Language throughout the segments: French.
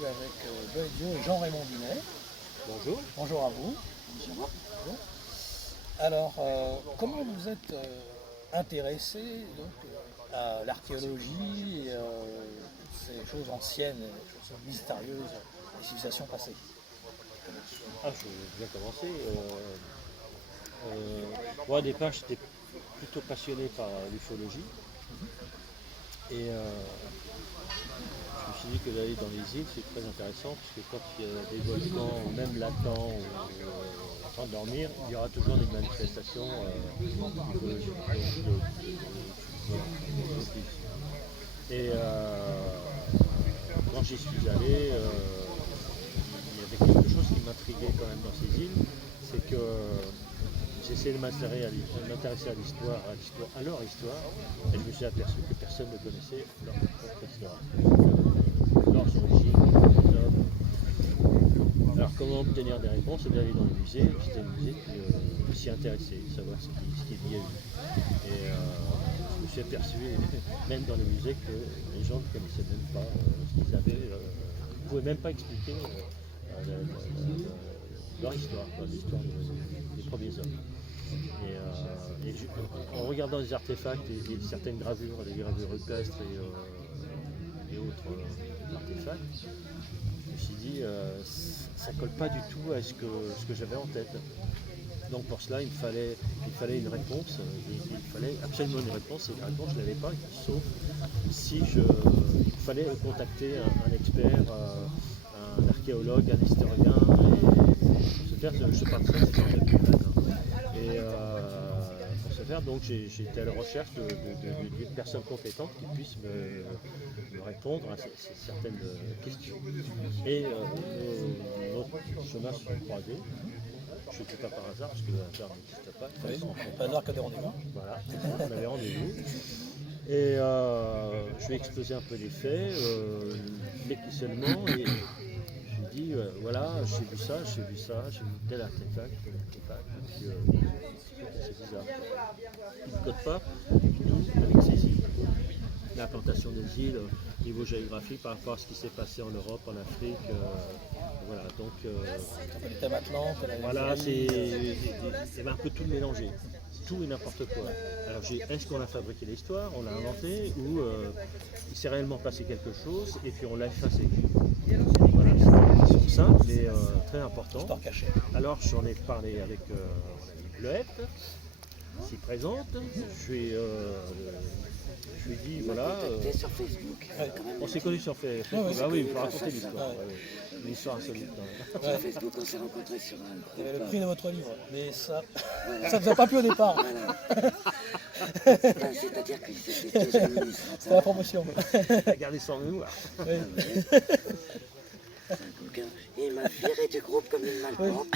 suis avec Boileau et Jean-Raymond Binet. Bonjour. Bonjour à vous. Bonjour. Bonjour. Alors, comment vous êtes intéressé donc, à l'archéologie et toutes ces choses anciennes, ces choses mystérieuses des civilisations passées? Je vais bien commencer. Moi, au départ, j'étais plutôt passionné par l'ufologie. Et je me suis dit que d'aller dans les îles, c'est très intéressant, parce que quand il y a des volcans, ou même latents, ou en train de dormir, il y aura toujours des manifestations ufologiques. Et quand j'y suis allé, il y avait quelque chose qui m'intriguait quand même dans ces îles, c'est que j'essayais de m'intéresser à l'histoire, à leur histoire, et je me suis aperçu que personne ne connaissait leur propre histoire, leurs origines, les hommes. Alors comment obtenir des réponses? C'est d'aller dans les musées, visiter les musées, puis s'y intéresser, savoir ce qu'il y a eu. Et je me suis aperçu, même dans les musées, que les gens ne connaissaient même pas ce qu'ils avaient, ne pouvaient même pas expliquer leur histoire, l'histoire des premiers hommes. Et en regardant les artefacts et certaines gravures, les gravures rupestres et autres artefacts, je me suis dit ça ne colle pas du tout à ce que j'avais en tête. Donc pour cela, il me fallait une réponse, il fallait absolument une réponse, et la réponse je ne l'avais pas, sauf si il fallait contacter un expert, un archéologue, un historien, et pour ce faire, je partirais sur le Et pour ce faire, donc j'ai été à la recherche d'une personne compétente qui puisse me répondre à certaines questions. Et notre chemin se sont croisés. Je ne fais pas par hasard, parce que le hasard n'existe pas. Oui, pas hasard que des rendez-vous. Voilà, on avait rendez-vous. Et je vais exposer un peu les faits, les questionnements, et je lui dis voilà, j'ai vu ça, j'ai vu tel artefact, et puis c'est bizarre. Il ne code pas du tout avec ces îles. L'implantation des îles au niveau géographique par rapport à ce qui s'est passé en Europe, en Afrique. Voilà, donc. Le thème Atlante, Voilà, c'est un peu tout mélangé. Tout et n'importe quoi. Alors est-ce qu'on a fabriqué l'histoire, on l'a inventé, ou il s'est réellement passé quelque chose et puis on l'a effacé? Voilà, c'est une question simple mais très importante. Histoire cachée. Alors j'en ai parlé avec Bleuette, s'y présente. Je lui ai dit voilà. Sur Facebook. On s'est connus sur Facebook. Ah oui, il faut raconter l'histoire. Une histoire insolite. Sur Facebook, on s'est rencontrés sur un groupe. Vous avez le prix de votre livre, mais ça ne vous a pas plu au départ. Voilà. C'est-à-dire qu'il était déjà ministre. C'est la promotion. Gardez ça en mémoire. Oui. Il m'a viré du groupe comme une malpropre.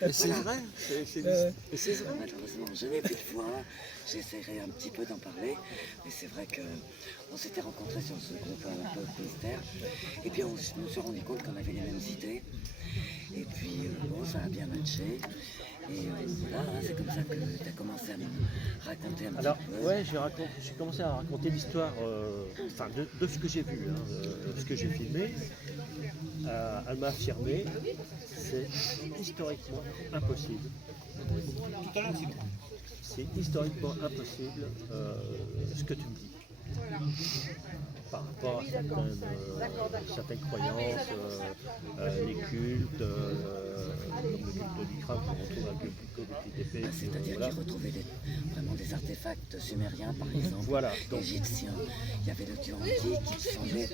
Mais c'est vrai. C'est vrai. Malheureusement, je n'ai plus de voix. J'essaierai un petit peu d'en parler. Mais c'est vrai qu'on s'était rencontrés sur ce groupe un peu mystère. Et puis on se rendu compte qu'on avait les mêmes idées. Et puis bon, ça a bien matché. Et voilà, c'est comme ça que tu as commencé à me raconter un petit peu. Ouais, j'ai commencé à raconter l'histoire de ce que j'ai vu, de ce que j'ai filmé. Elle m'a affirmé, c'est historiquement impossible. Tout à l'heure, c'est bon. C'est historiquement impossible ce que tu me dis. Par rapport à certaines croyances, les cultes, comme le culte de l'Ikram qu'on retrouve avec le Göbekli Tepe. C'est-à-dire Voilà. qu'ils retrouvaient vraiment des artefacts sumériens, par exemple, Voilà, donc. égyptiens. Il y avait le dieu antique qui me semblait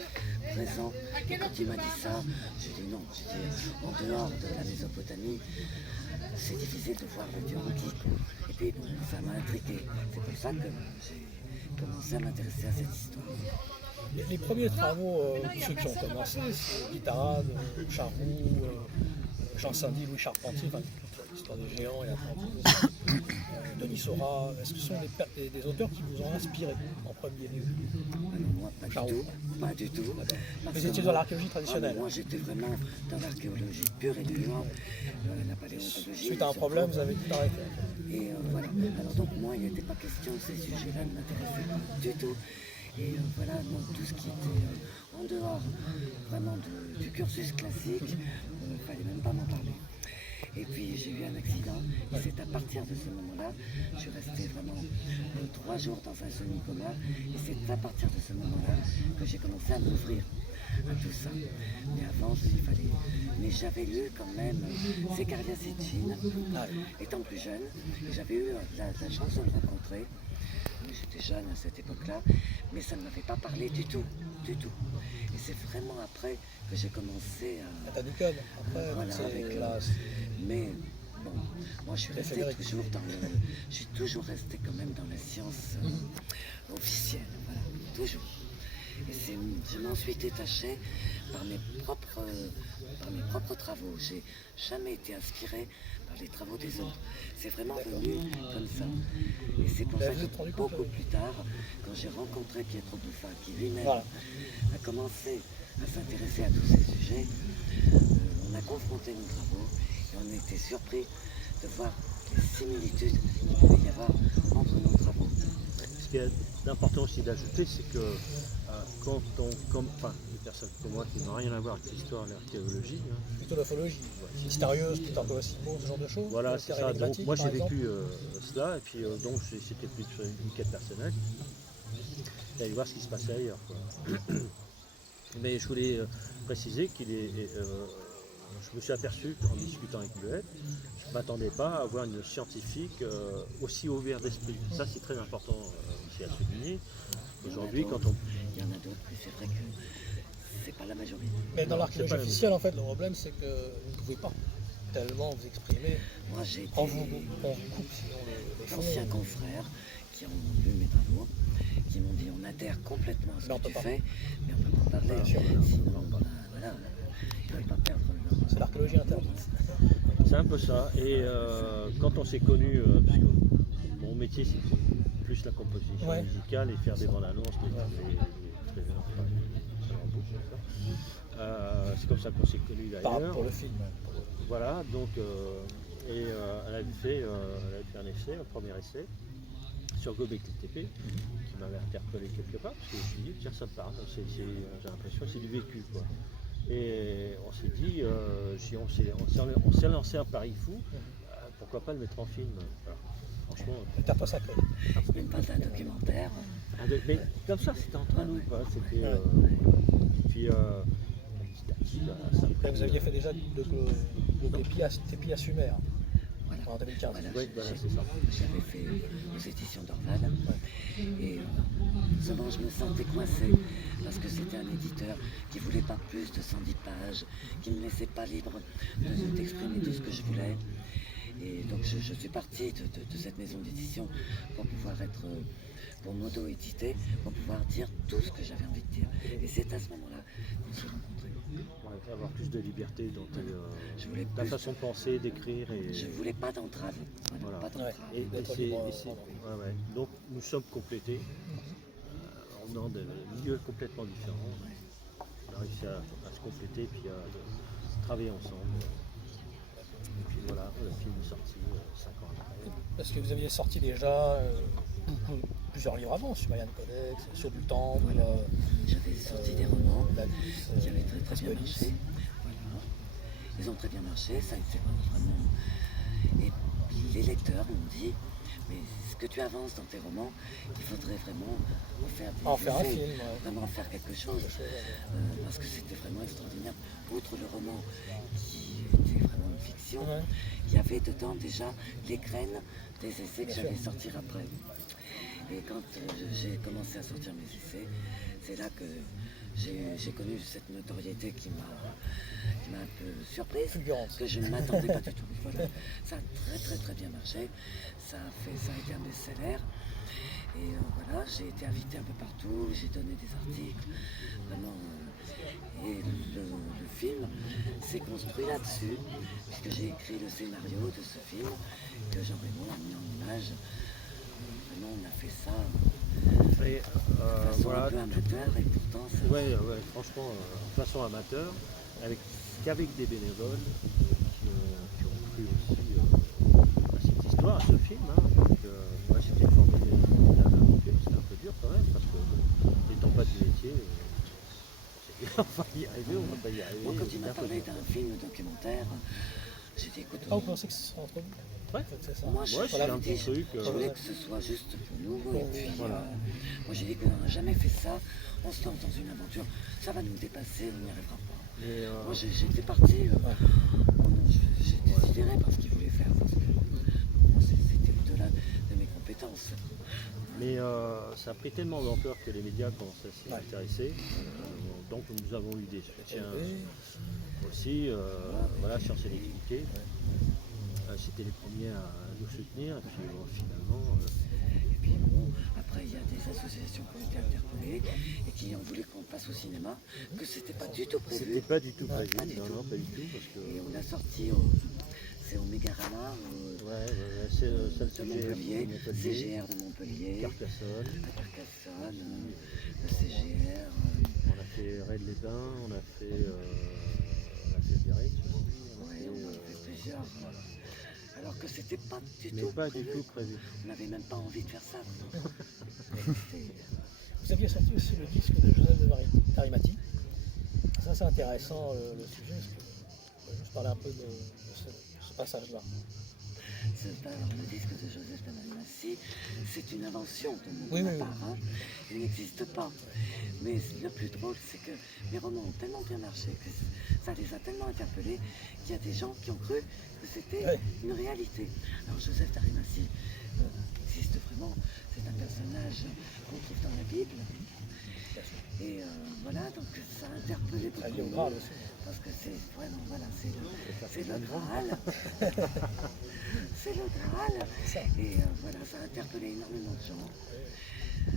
présent. Et quand il m'a dit ça, j'ai dit non. J'ai dit, en dehors de la Mésopotamie, c'est difficile de voir le dieu antique. Et puis bon, ça m'a intrigué. C'est pour ça que j'ai commencé à m'intéresser à cette histoire. Les premiers travaux, ceux qui ont commencé, c'est Guittarade, Charroux, Jean Saint-Denis, Louis Charpentier, enfin, l'histoire des géants et l'Atlantide, Denis Seurat. Est-ce que ce sont des auteurs qui vous ont inspiré en premier lieu? Non, moi, pas Charroux. du tout. Pas du tout. Vous étiez dans l'archéologie traditionnelle. Moi, j'étais vraiment dans l'archéologie pure et dure, la paléontologie. Suite à un problème, vous avez tout arrêté. Et voilà. Alors donc moi, il n'était pas question, ces sujets-là ne m'intéressaient pas du tout. Et voilà, donc tout ce qui était en dehors vraiment du cursus classique, il ne fallait même pas m'en parler. Et puis j'ai eu un accident, et c'est à partir de ce moment-là, je suis restée vraiment 3 jours dans un semi-coma, et c'est à partir de ce moment-là que j'ai commencé à m'ouvrir à tout ça. Mais avant, il fallait. Mais j'avais lu quand même Zecharia Sitchin, étant plus jeune, et j'avais eu la chance de le rencontrer. J'étais jeune à cette époque-là, mais ça ne m'avait pas parlé du tout, du tout. Et c'est vraiment après que j'ai commencé à... T'as du code, après, Voilà, c'est avec, là. mais bon, moi je suis restée Frédéric. toujours dans le... Je suis toujours restée quand même dans la science officielle, voilà, toujours. Et je m'en suis détachée par mes propres travaux. J'ai jamais été inspirée par les travaux des autres. C'est vraiment venu comme ça. Et c'est pour ça que beaucoup plus tard, quand j'ai rencontré Pietro Buffa, qui lui-même a commencé à s'intéresser à tous ces sujets, on a confronté nos travaux et on a été surpris de voir les similitudes qu'il pouvait y avoir entre nos travaux. Ce qui est important aussi d'ajouter, c'est que quand une personne comme moi qui n'a rien à voir avec l'histoire et l'archéologie, Plutôt l'ufologie, mystérieuse, Peter Colosimo, ce genre de choses. voilà, c'est ça. Donc, moi j'ai par exemple. vécu cela, et puis donc c'était plus une quête personnelle, d'aller voir ce qui se passait ailleurs, quoi. Mais je voulais préciser je me suis aperçu en discutant avec Bleuette, je ne m'attendais pas à avoir une scientifique aussi ouverte d'esprit. Ça c'est très important aussi à souligner. Aujourd'hui, quand on... Il y en a d'autres, mais c'est vrai que c'est pas la majorité. Mais dans Non, l'archéologie c'est pas la officielle, en fait, le problème, c'est que vous ne pouvez pas tellement vous exprimer. Moi, j'ai été On vous coupe sinon les fonds. d'anciens confrères qui ont vu mes travaux, qui m'ont dit on adhère complètement à ce Mais on que peut tu pas. fais, mais on ne peut pas parler, Bien sûr. sinon voilà, ils ne veulent pas perdre leur... C'est l'archéologie interdite. C'est un peu ça. Et quand on s'est connus, parce que mon métier c'est plus la composition Ouais. musicale et faire des bandes annonces, c'est comme ça qu'on s'est connus Par d'ailleurs. pour le film. Voilà, donc elle avait fait un essai, un premier essai sur Göbekli Tepe qui m'avait interpellé quelque part parce que je me suis dit tiens ça me parle, j'ai l'impression que c'est du vécu quoi. Et on s'est dit, on s'est lancé un pari fou, pourquoi pas le mettre en film. Voilà. Franchement, T'as pas sacré. Même pas d'un documentaire. mais comme ça c'était entre nous quoi. C'était, puis petit à petit, ça Et vous aviez fait déjà le Tépi à Sumer en 2015. Voilà, Oui, voilà, c'est ça. j'avais fait aux éditions d'Orval. Et seulement je me sentais coincée parce que c'était un éditeur qui ne voulait pas plus de 110 pages, qui ne me laissait pas libre d'exprimer tout ce que je voulais. Et donc je suis partie de cette maison d'édition pour pouvoir être, pour m'auto-éditer, pour pouvoir dire tout ce que j'avais envie de dire. Et c'est à ce moment-là qu'on s'est rencontrés. Ouais, avoir plus de liberté dans Je voulais ta plus façon de penser, d'écrire. Et... Je ne voulais pas d'entrave. Voilà. Pas d'entrave. Et D'être c'est- libre, et c'est- ouais. Donc nous sommes complétés en venant de milieux complètement différents. On a réussi à se compléter puis à travailler ensemble. Et puis voilà, le film est sorti 5 ans après. Parce que vous aviez sorti déjà plusieurs livres avant, sur Marianne Codex, sur du Temple, J'avais sorti des romans qui avaient très presque bien marché. Voilà. Ils ont très bien marché, ça a été vraiment... Et les lecteurs m'ont dit, mais ce que tu avances dans tes romans, il faudrait vraiment en faire un essais, film. vraiment en faire quelque chose. Parce que c'était vraiment extraordinaire. Outre le roman qui était vraiment une fiction, Ouais. il y avait dedans déjà les graines des essais que Bien j'allais sûr. sortir après. Et quand j'ai commencé à sortir mes essais, c'est là que j'ai connu cette notoriété qui m'a un peu surprise, Fulgurante. que je ne m'attendais pas du tout. Voilà. Ça a très bien marché, ça a été un best-seller. Et voilà, j'ai été invitée un peu partout, j'ai donné des articles, vraiment. Et le film s'est construit là-dessus, puisque j'ai écrit le scénario de ce film, que Jean Raymond a mis en image. Vraiment, on a fait ça Et, de façon voilà, un peu amateur, et pourtant ça... ouais, franchement, de façon amateur, qu'avec des bénévoles qui ont cru aussi à cette histoire, à ce film. Donc, ouais, c'était une formule, c'était un peu dur quand même, parce que n'étant pas du métier, on On va y arriver, on va pas y arriver. Moi, quand il m'a j'espère que parlé ça- d'un film documentaire, j'ai dit écoute, Ah, vous pensez que ce sera entre vous? Ouais. C'est ça. moi je Ouais, c'est un dit, petit truc. je voulais que ce soit juste pour nous. Et puis, Voilà. moi j'ai dit qu'on n'a jamais fait ça, on se lance dans une aventure, ça va nous dépasser, on n'y arrivera pas. Mais, Moi j'étais parti, j'étais sidéré par ce qu'il voulait faire, parce que moi c'était au-delà de mes compétences. mais ça a pris tellement d'ampleur que les médias commencent à s'y intéresser. Donc nous avons eu des soutiens aussi. Voilà, Sciences et l'équité. C'était les premiers à nous soutenir. Et puis finalement, Et puis bon, après il y a des associations qui ont été interpellées et qui ont voulu qu'on passe au cinéma, que c'était pas du tout c'était prévu. pas du tout prévu. pas du Non, tout. non, pas du tout. Parce que, Et on a sorti, c'est au Mégarama, c'est ça le de sujet. Montpellier, Montpellier, CGR de Montpellier, Carcassonne. à Carcassonne, le CGR. On a fait Rennes les Bains, on a fait Biarritz aussi. Ouais, on a fait plusieurs. Alors que c'était pas du Mais tout pas prévu. du tout prévu. On n'avait même pas envie de faire ça. Vous aviez sorti aussi le disque de Joseph de Tarimati. Ça, c'est intéressant le sujet. Je vais juste parler un peu de ce passage-là. Le disque de Joseph Tarimati, c'est une invention de mon Oui, oui, part. Hein. Il n'existe pas. Mais le plus drôle, c'est que mes romans ont tellement bien marché, que ça les a tellement interpellés, qu'il y a des gens qui ont cru que c'était une réalité. Alors Joseph Tarimati existe vraiment, c'est un personnage qu'on trouve dans la Bible. Et voilà, donc ça a interpellé Ça beaucoup lié au de Graal monde, aussi. parce que c'est vraiment, voilà, c'est le Graal. C'est le Graal. Ça. Et voilà, ça a interpellé énormément de gens.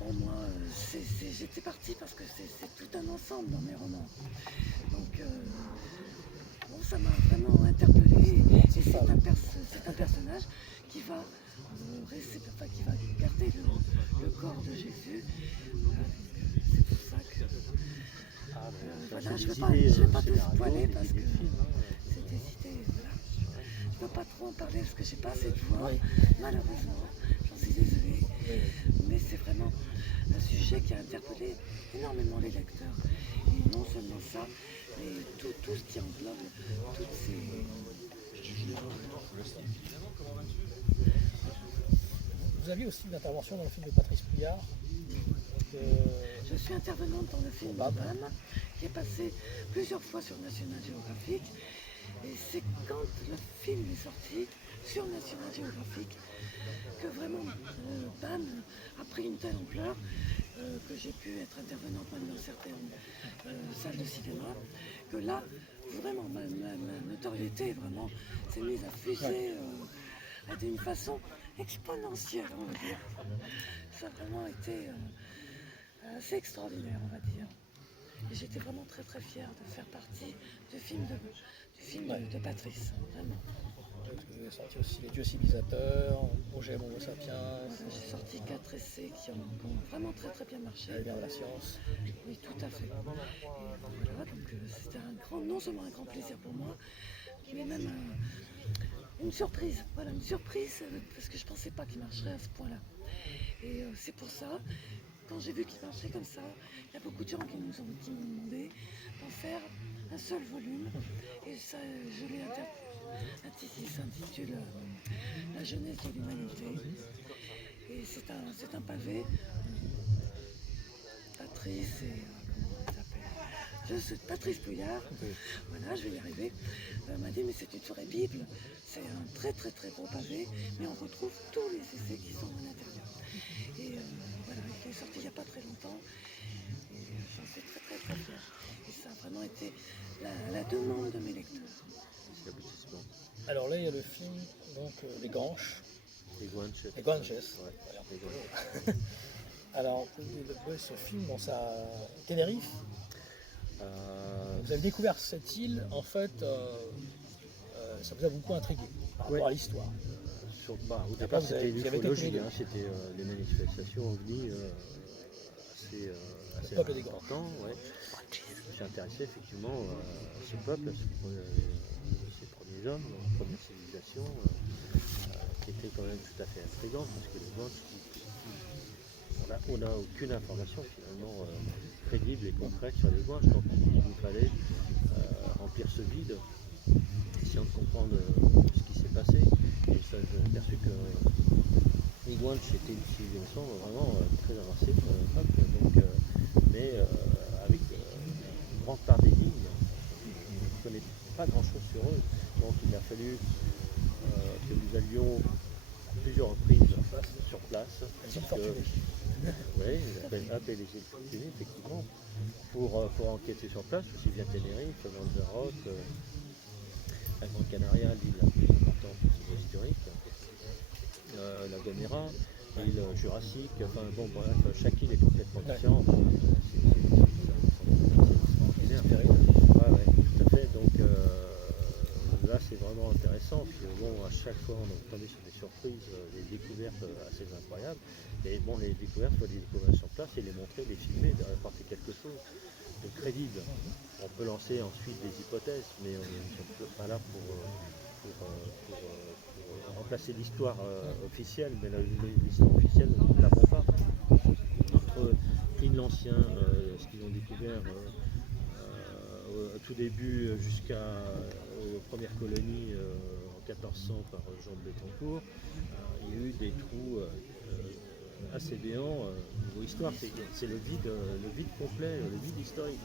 Bon, moi, j'étais partie parce que c'est tout un ensemble dans mes romans. Donc, bon, ça m'a vraiment interpellée. Et c'est un personnage qui va, qui va garder le corps de Jésus. C'est pour ça que. Voilà, je ne vais pas tout spoiler parce que c'est des idées. Voilà. Je ne peux pas trop en parler parce que j'ai pas assez de voix, malheureusement. J'en suis désolée. Mais c'est vraiment un sujet qui a interpellé énormément les lecteurs. Et non seulement ça, mais tout ce qui englobe toutes ces. Vous aviez aussi une intervention dans le film de Patrice Pouillard. Je suis intervenante dans le film Bam. Bam, qui est passé plusieurs fois sur National Geographic. Et c'est quand le film est sorti sur National Geographic que vraiment Bam a pris une telle ampleur que j'ai pu être intervenante même dans certaines salles de cinéma, que là, vraiment, ma notoriété vraiment s'est mise à fuser d'une façon exponentielle, on va dire. Ça a vraiment été assez extraordinaire, on va dire. Et j'étais vraiment très très fière de faire partie du film de Patrice, vraiment. Vous avez sorti aussi Les Dieux civilisateurs, Projet Homo sapiens, Voilà, j'ai sorti 4 essais qui ont vraiment très très bien marché. La lumière de la science. Oui, tout à fait. Et voilà, donc c'était non seulement un grand plaisir pour moi, mais même une surprise. Voilà, une surprise, parce que je ne pensais pas qu'il marcherait à ce point-là. Et c'est pour ça, quand j'ai vu qu'il marchait comme ça, il y a beaucoup de gens qui m'ont demandé d'en faire un seul volume. Et ça, je l'ai s'intitule La jeunesse de l'humanité. Et c'est un pavé. Patrice et comment il s'appelle, Patrice Pouillard, voilà, je vais y arriver, m'a dit mais c'est une forêt Bible, c'est un très très très gros pavé, mais on retrouve tous les essais qui sont à l'intérieur. Et voilà, il est sorti il n'y a pas très longtemps, et j'en suis très très très fière. Et ça a vraiment été la demande de mes lecteurs. C'est l'aboutissement. Alors là, il y a le film, donc Les Ganches. Les Guanches. Les Guanches. Ouais, Voilà. les Guanches. Alors, ce film, dans sa Tenerife, vous avez découvert cette île, en fait, ça vous a beaucoup intrigué par rapport à l'histoire. Au départ, vous c'était avez été l'ufologie, tous les deux. c'était les manifestations ovnis assez peuple des importants. Ouais. Je me suis intéressé effectivement à ce peuple, à ces premiers hommes, aux premières civilisations, qui étaient quand même tout à fait intrigantes, parce que les Guanches, on n'a aucune information finalement crédible et concrète sur les gouaches. Donc il nous fallait remplir ce vide, essayant de comprendre ce qui s'est passé. Et ça, je me suis aperçu que les gouaches étaient une civilisation vraiment très avancée pour l'époque, mais avec une grande part des lignes, on ne connaît pas grand-chose sur eux. Donc il a fallu que nous allions à plusieurs reprises sur place. Ils sont fortunés. Oui, appelé les fortunés, effectivement, pour enquêter sur place, aussi bien Tenerife, Lanzarote, la Grande Canaria, l'île la plus importante historique, la Gomera, l'île Jurassique, enfin bon, bref, chaque île est complètement différente. C'est extraordinaire. Ouais, tout à fait. Donc là, c'est vraiment intéressant. Puis, bon, à chaque fois, on est tombé sur des surprises, des découvertes assez incroyables. Et bon, les découvertes, il faut les découvrir sur place et les montrer, les filmer, de apporter quelque chose de crédible. On peut lancer ensuite des hypothèses, mais on n'est pas là pour remplacer l'histoire officielle, mais l'histoire officielle, nous ne l'avons pas. Entre Pline l'Ancien, ce qu'ils ont découvert au tout début jusqu'aux premières colonies en 1400 par Jean de Béthencourt, il y a eu des trous assez béants au niveau histoire. C'est le vide complet, le vide historique.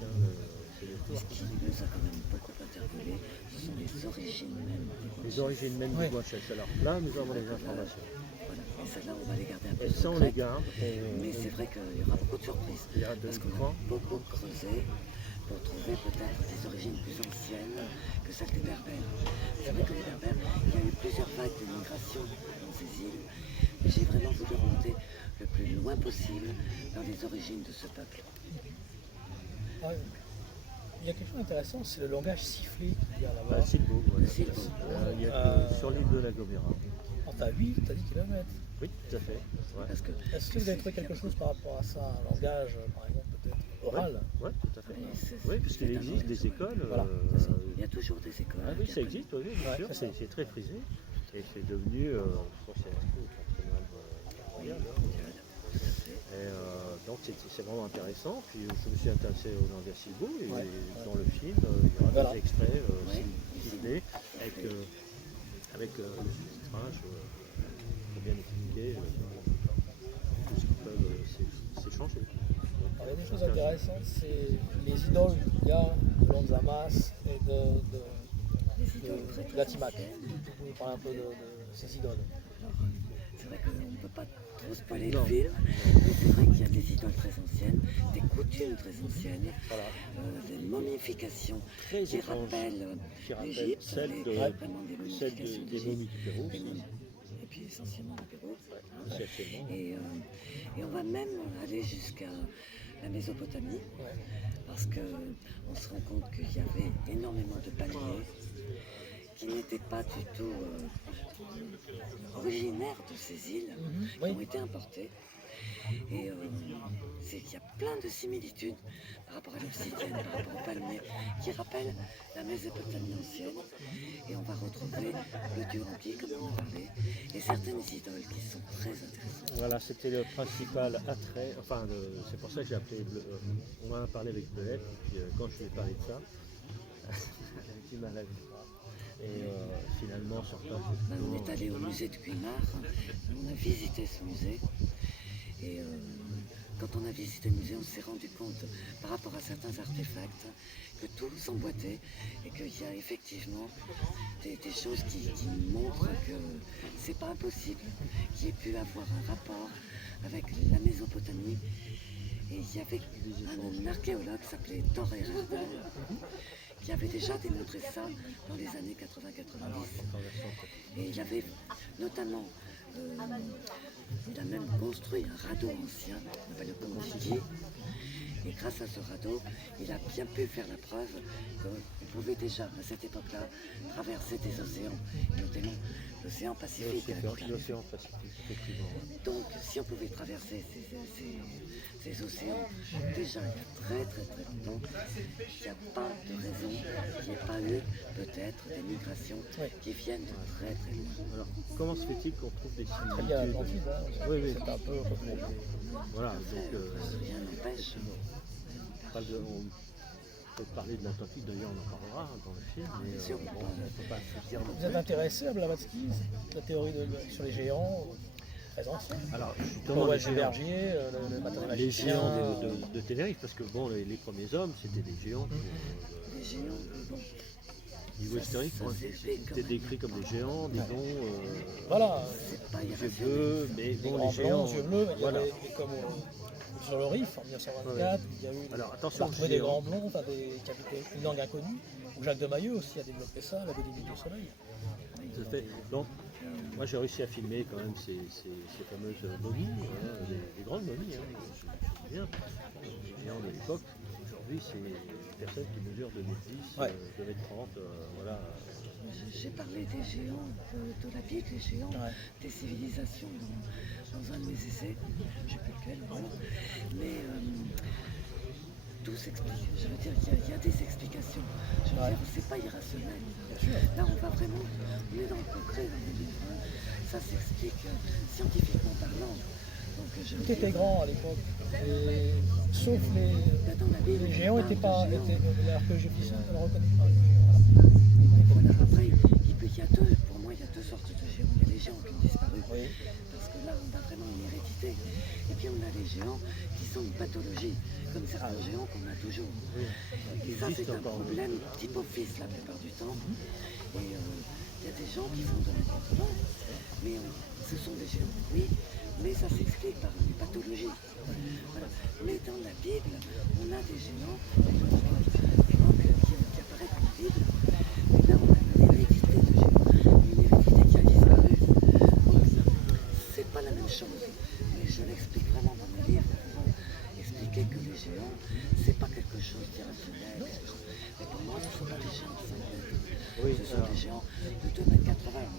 C'est Ce qui nous a quand même beaucoup interpellé, ce sont les origines mêmes. Les origines mêmes du gouache. Alors là, nous avons les informations. Voilà. Et celles-là, on va les garder un peu Et ça, on les garde. Mais c'est vrai qu'il y aura beaucoup de surprises. Il y a Parce qu'on a beaucoup creusé pour trouver peut-être des origines plus anciennes que celles des Berbères. C'est vrai que les Berbères, il y a eu plusieurs vagues de migration dans ces îles. Mais j'ai vraiment voulu remonter le plus loin possible dans les origines de ce peuple. Ah, il y a quelque chose d'intéressant, c'est le langage sifflé qu'il y a là-bas. Silbo, Le Silbo. il y a sur l'île de la Gomera. T'as 10 km. Oui, tout à fait. Ouais. Parce que Est-ce que vous avez trouvé quelque chose par rapport à ça, un langage, par exemple, peut-être oral? Oui, tout à fait. c'est- Oui, puisqu'il c'est un existe des langage. écoles. Voilà, il y a toujours des écoles. Ah oui, ça existe, oui, bien Ouais, sûr, c'est ça. c'est très frisé. Et c'est devenu, je crois que c'est inscrit au patrimoine mondial. Et donc c'est vraiment intéressant. Puis je me suis intéressé au langage Silbo et dans le film, il y aura Voilà. des extraits Ouais. ciblés avec le sous-titrage pour bien expliquer ce qu'ils peuvent s'échanger. Alors, il y a des choses intéressantes, c'est les idoles qu'il y a de Lanzamas et de Latimac. Vous pouvez parler un peu de ces idoles. C'est vrai qu'on ne peut pas trop spoiler Non. le film, mais c'est vrai qu'il y a des idoles très anciennes, des coutumes très anciennes, Voilà. des momifications Très qui étranges, rappellent qui rappellent l'Égypte, celles vraiment des celles momifications des momies du Pérou. Et puis essentiellement du Pérou. Essentiellement. Et on va même aller jusqu'à la Mésopotamie, Ouais. parce qu'on se rend compte qu'il y avait énormément de paliers qui n'étaient pas du tout originaires de ces îles, qui Oui. ont été importés. Et c'est qu'il y a plein de similitudes par rapport à l'obsidienne, par rapport au palmier, qui rappellent la Mésopotamie ancienne. Et on va retrouver le dieu Enki, comme on a parlé, et certaines idoles qui sont très intéressantes. Voilà, c'était le principal attrait. Enfin, c'est pour ça que j'ai appelé. On en a parlé avec Belette, et puis quand je lui ai parlé de ça, elle a du mal à le croire. Et finalement, sur place, On est allé au musée de Guimard, on a visité ce musée. Et quand on a visité le musée, on s'est rendu compte, par rapport à certains artefacts, que tout s'emboîtait et qu'il y a effectivement des choses qui montrent que c'est pas impossible qu'il y ait pu avoir un rapport avec la Mésopotamie. Et il y avait un archéologue qui s'appelait Thor Heyerdahl qui avait déjà démontré ça dans les années 80-90. Et il avait notamment, il a même construit un radeau ancien, on appelle le Kon-Tiki. Et grâce à ce radeau, il a bien pu faire la preuve qu'on pouvait déjà, à cette époque-là, traverser des océans, notamment l'océan Pacifique. l'océan Pacifique, effectivement. Donc, si on pouvait traverser ces océans, déjà il y a très longtemps, il n'y a pas de raison qu'il n'y ait pas eu peut-être des migrations qui viennent de très loin. Alors, comment se fait-il qu'on trouve des Après, il y a similitudes? l'Atlantide, hein, Oui, oui. c'est un peu reflété. Voilà, donc Rien n'empêche. on peut parler de l'Atlantique, d'ailleurs on en parlera dans le film, mais Bien sûr, bon, on ne peut pas se dire non Vous êtes plus. intéressé à Blavatsky, la théorie sur les géants, très ancienne. Alors justement, Pour les géants, Bergier, le matin des les magiciens. géants de Tenerife, parce que bon, les premiers hommes, c'était des géants. Les géants, mais bon, Niveau historique, ça moi, s'explique quand c'était même. décrit comme des géants, des dons, Voilà, c'est pas des yeux irrationnel. bleus, mais les bon, grands les géants. blancs, yeux bleus, il y Voilà. avait, comme sur le Rif en 1924, il y a eu Alors on attention, a retrouvé des géants. grands blonds, enfin, qui habitaient une langue inconnue, où Jacques de Mailleux aussi a développé ça, la Godémie du Soleil. Tout à fait. Donc, moi j'ai réussi à filmer quand même ces fameuses momies, hein, les grandes momies, hein, je me souviens, les géants de l'époque. Aujourd'hui, c'est des personnes qui mesurent 2m10, Ouais. 2m30, voilà. J'ai parlé des géants de la Bible, les géants Ouais. des civilisations dans un de mes essais, je ne sais plus lequel, voilà. Mais tout s'explique. Je veux dire, il y a des explications. Je veux Ouais. dire, c'est pas irrationnel. Bien sûr. Là, on va vraiment, on est dans le concret, dans les livres. Ça s'explique scientifiquement parlant. Donc, je veux Tout était dire, grand à l'époque, sauf les, là, dans la Bible, les on géants parle n'étaient de pas, géants. l'archéologie égyptienne ne le reconnaît pas. les géants, voilà. Voilà, après, pour moi, il y a deux sortes de géants. Il y a les géants qui ont disparu. Oui. Parce que là, on a vraiment une hérédité. Et puis, on a les géants qui sont une pathologie, comme certains géants qu'on a toujours. Et ça, c'est un problème type-office la plupart du temps. Et il y a des gens qui font de l'incontournable. Mais ce sont des géants, oui, mais ça s'explique par une pathologie. Voilà. Mais dans la Bible, on a des géants qui apparaissent dans la Bible. Et là, on a une hérédité de géants, une hérédité qui a disparu. Donc, c'est pas la même chose. Mais je l'explique vraiment dans mes livres pour expliquer que les géants, c'est pas quelque chose d'irrationnel. Mais pour moi, ce ne sont pas des géants de 5 mètres. Oui, Ce sont alors, des géants de 2,80 m.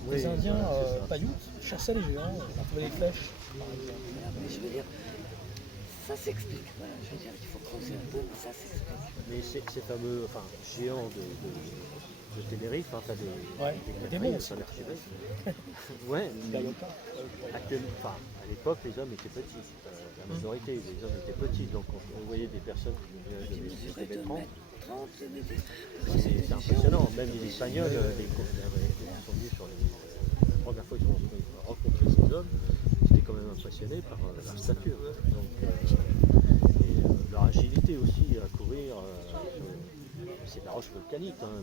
oui, Les Indiens voilà, c'est ça. Paiutes chassaient les géants, on trouvait des flèches, par exemple. Voilà, mais je veux dire, ça s'explique. Voilà, je veux dire, il faut creuser un peu, mais ça s'explique. Mais ces fameux géants de Tenerife, hein, t'as des Ouais, des démons aussi. ça a l'air chérie. Ouais, mais actuellement, à l'époque, les hommes étaient petits. La majorité, les hommes étaient petits. Donc on voyait des personnes qui Qui mesuraient mesurait 2 m30. 2,30 m. C'est impressionnant. Même les Espagnols, ils sont venus sur la première fois qu'ils ont rencontré ces hommes, ils étaient quand même impressionnés par leur stature. Donc, et leur agilité aussi à courir. C'est de la roche volcanique, hein,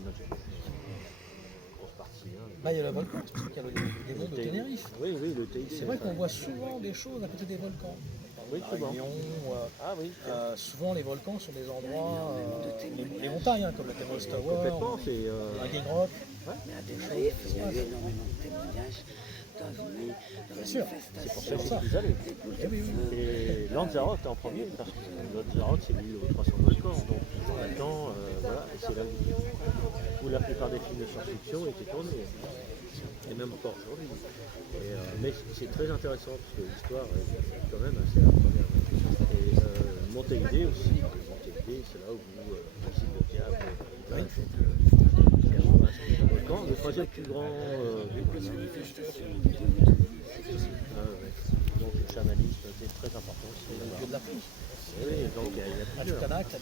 grosse partie. Hein. Là, il y a le volcan, c'est pour ça qu'il y a le démon de Tenerife. Oui, oui, le TI. C'est vrai qu'on voit souvent des choses à côté des volcans. Oui, La souvent. Réunion, Ah oui, souvent les volcans sont des endroits, de témoignages. les montagnes, hein, comme le Thermos Tower, complètement. C'est avec des grottes. Mais à Tenerife, il y a eu énormément de témoignages d'ovnis, de Bien sûr, c'est pour ça manifestations, qu'ils allaient. des boules Eh de oui, oui. feu. Et Lanzarote en premier, parce que Lanzarote c'est l'île aux 300 volcans, donc là-dedans, voilà, et c'est là où la plupart des films de science-fiction étaient tournés, et même encore aujourd'hui. Mais c'est très intéressant parce que l'histoire est quand même assez incroyable. Et Montevideo aussi, Montevideo c'est là où visite le diable, Oui. volcan, le troisième plus grand Des manifestations, des donc le chamanisme c'est très important aussi Le là-bas. dieu de la pluie. Oui, donc il y a À plusieurs. Tucanac, à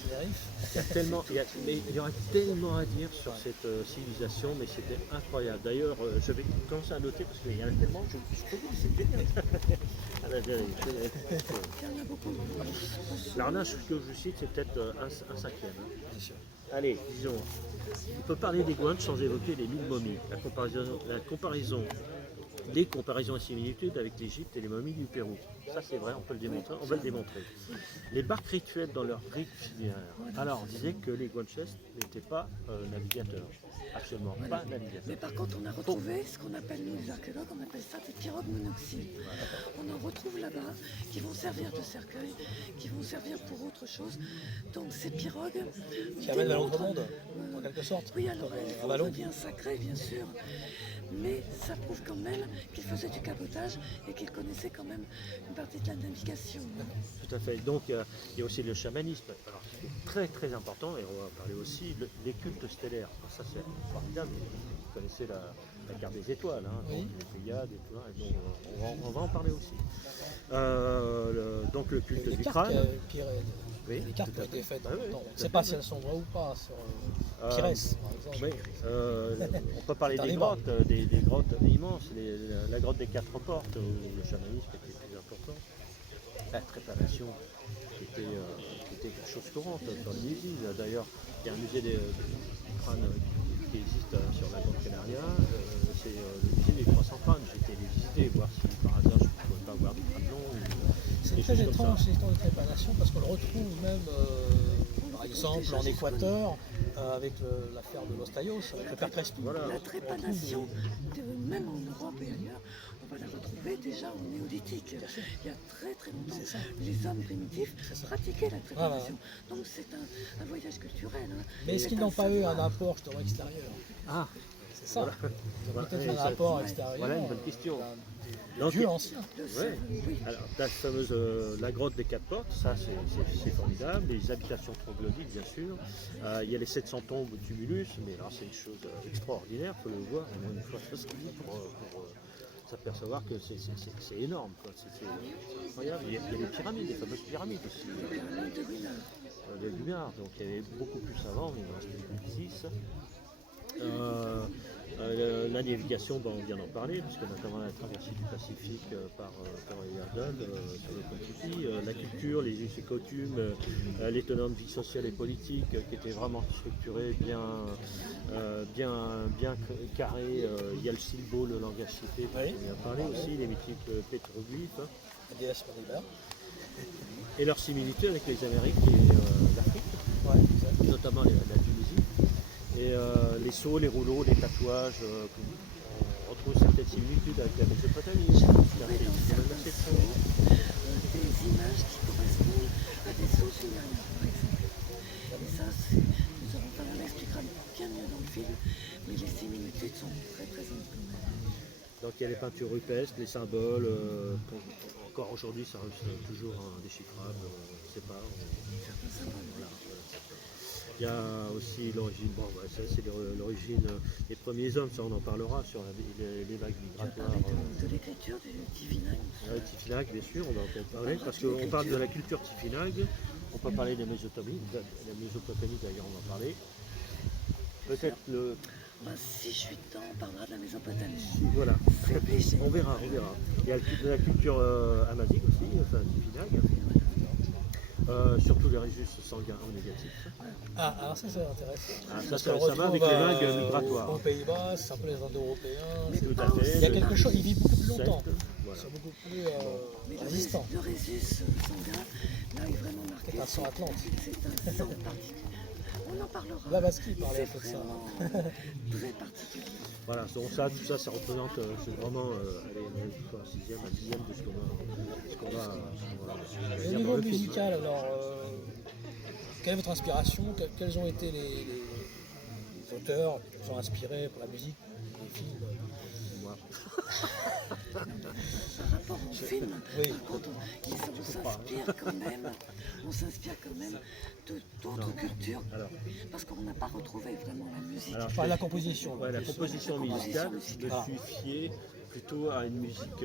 Tenerife. Mais il y aurait tellement à dire sur cette civilisation, mais c'était incroyable. D'ailleurs, je vais commencer à noter parce qu'il y en a tellement, je trouve que c'est génial. Ah, la vérité. Il y en a beaucoup. Alors là, ce que je cite, c'est peut-être un cinquième. Hein. Bien sûr. Allez, disons, on peut parler des Guanches sans évoquer les 1000 momies. Les comparaisons et similitudes avec l'Égypte et les momies du Pérou. Ça c'est vrai, on peut le démontrer, on va le démontrer. Les barques rituelles dans leurs rites funéraires. Alors on disait que les Guanches n'étaient pas navigateurs. Absolument pas navigateurs. Mais par contre, on a retrouvé ce qu'on appelle, nous les archéologues, on appelle ça des pirogues monoxydes. On en retrouve là-bas qui vont servir de cercueil, qui vont servir pour autre chose. Donc ces pirogues Qui amène à l'autre démontrent, monde, en quelque sorte. oui, alors Comme, elles à font Vallon. un bien sacré, bien sûr. Mais ça prouve quand même qu'ils faisaient du cabotage et qu'ils connaissaient quand même une partie de la navigation. Tout à fait. Donc il y a aussi le chamanisme, alors qui est très très important, et on va parler aussi des cultes stellaires. Alors, ça c'est formidable. Vous connaissez la carte des étoiles, hein, Oui. donc les Pléiades et tout, et donc on va en parler aussi. Donc le culte Les du cartes crâne. Oui, Les cartes tout ont à fait. été faites Ah en oui, même temps. tout On à ne sait fait. pas si elles sont vraies ou pas sur Pires, par exemple. Oui, on peut parler C'est un des débat. grottes, des grottes immenses, la grotte des Quatre Portes, où le chamanisme était plus important. La trépanation qui était quelque chose courante sur les musées. D'ailleurs, il y a un musée des crânes qui existe sur la Grande Canaria, c'est le musée des 300 crânes. J'ai été les visiter, voir si par hasard je ne pouvais pas voir des crânes longs. C'est des très choses comme étrange ça. cette histoire de trépanation parce qu'on le retrouve même, par exemple, en Équateur, avec l'affaire de Los Tallos, avec le père Crespi. Voilà. La trépanation, même en Europe et ailleurs, on va la retrouver déjà au néolithique. Il y a très très longtemps, C'est ça. les hommes primitifs pratiquaient la trépanation. Donc c'est un voyage culturel. Hein. Mais est-ce C'est qu'ils n'ont pas eu un savoir. apport justement extérieur? Ah, C'est ça. Ils ont Voilà. peut-être Et un ça- apport extérieur. voilà une bonne question. Des Donc, dieux anciens. ouais. Oui. Alors, la fameuse la grotte des Quatre Portes, ça c'est formidable. Les habitations troglodytes, bien sûr. Il y a les 700 tombes au tumulus, mais alors c'est une chose extraordinaire, il faut le voir au moins une fois sur ski pour s'apercevoir que c'est énorme. C'est incroyable. Il y a les pyramides, les fameuses pyramides aussi. Les Lumières, donc il y avait beaucoup plus avant, mais il en reste plus 6. La navigation, on vient d'en parler, puisque notamment la traversée du Pacifique par Yardel sur le Pontifi, la culture, les us et coutumes, les tenants de vie sociale et politique qui étaient vraiment structurés, bien carrés. Il y a le silbo, le langage cité, dont Oui. on vient de parler aussi, les mythiques pétroglyphes, La déesse Meriba. et leur similitude avec les Amériques et l'Afrique, Ouais, exact. notamment la Tunisie. Et les seaux, les rouleaux, les tatouages, on retrouve certaines similitudes avec la Mésopotamie. J'ai retrouvé l'Afrique, dans c'est même certains assez sceaux des images qui correspondent à des sceaux sumériens, par exemple. Et ça, on l'expliquera bien mieux dans le film, mais les similitudes sont très présentes quand même. Donc il y a les peintures rupestres, les symboles. Encore aujourd'hui, ça reste toujours indéchiffrable. On ne sait pas. Certains symboles. Voilà. Il y a aussi l'origine, ça c'est l'origine des premiers hommes, ça on en parlera sur les vagues Tu as migratoires. parlé de l'écriture du Tifinagh. Tifinagh, bien sûr, on va en parler, parce qu'on parle de la culture Tifinagh, on peut parler de la Mésopotamie d'ailleurs, on va en parler. Peut-être le. Bah, si je suis dedans, on parlera de la Mésopotamie. Voilà, C'est obligé. on verra. Il y a de la culture amazique aussi, enfin Tifinagh. Surtout les résus sanguins en négatif. Ah, alors ça c'est intéressant. Ah, ça, Parce c'est qu'on récemment avec retrouve, les vagues migratoires. Aux Pays-Bas, c'est un peu les Indo-Européens. Tout à fait. Il y a quelque chose, ils vivent beaucoup plus longtemps. Celtes, Ils voilà. sont beaucoup plus Mais résistants. le résus sanguin, là, est vraiment marqué. C'est un sang Atlante. C'est un sang particulier. On en parlera. Blavatsky parlait un peu de C'est ça. vraiment très particulier. Voilà, donc tout ça, ça représente, c'est vraiment, allez, un sixième, un dixième de ce qu'on va Et au dire niveau dans le film. musical, alors, quelle est votre inspiration? Quels ont été les auteurs qui vous ont inspiré pour la musique, les films? Moi. Par rapport au film, Oui. par contre, on s'inspire quand même d'autres cultures, Alors. parce qu'on n'a pas retrouvé vraiment la musique. Alors, Je parle de la composition. ouais, la composition musicale, je me Ah. suis fié plutôt à une musique,